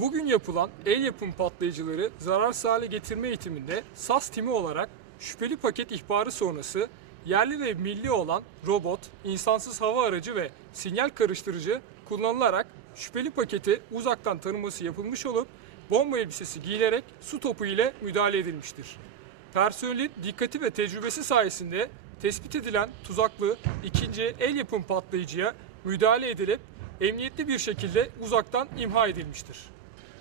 Bugün yapılan el yapım patlayıcıları zararsız hale getirme eğitiminde SAS timi olarak şüpheli paket ihbarı sonrası yerli ve milli olan robot, insansız hava aracı ve sinyal karıştırıcı kullanılarak şüpheli paketi uzaktan tanıması yapılmış olup bomba elbisesi giyilerek su topu ile müdahale edilmiştir. Personelin dikkati ve tecrübesi sayesinde tespit edilen tuzaklı ikinci el yapım patlayıcıya müdahale edilip emniyetli bir şekilde uzaktan imha edilmiştir.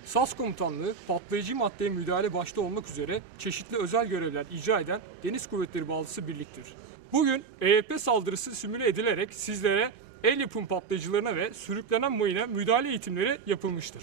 SAS komutanlığı patlayıcı maddeye müdahale başta olmak üzere çeşitli özel görevler icra eden Deniz Kuvvetleri Bağlısı birliktir. Bugün EYP saldırısı simüle edilerek sizlere el yapım patlayıcılarına ve sürüklenen mayına müdahale eğitimleri yapılmıştır.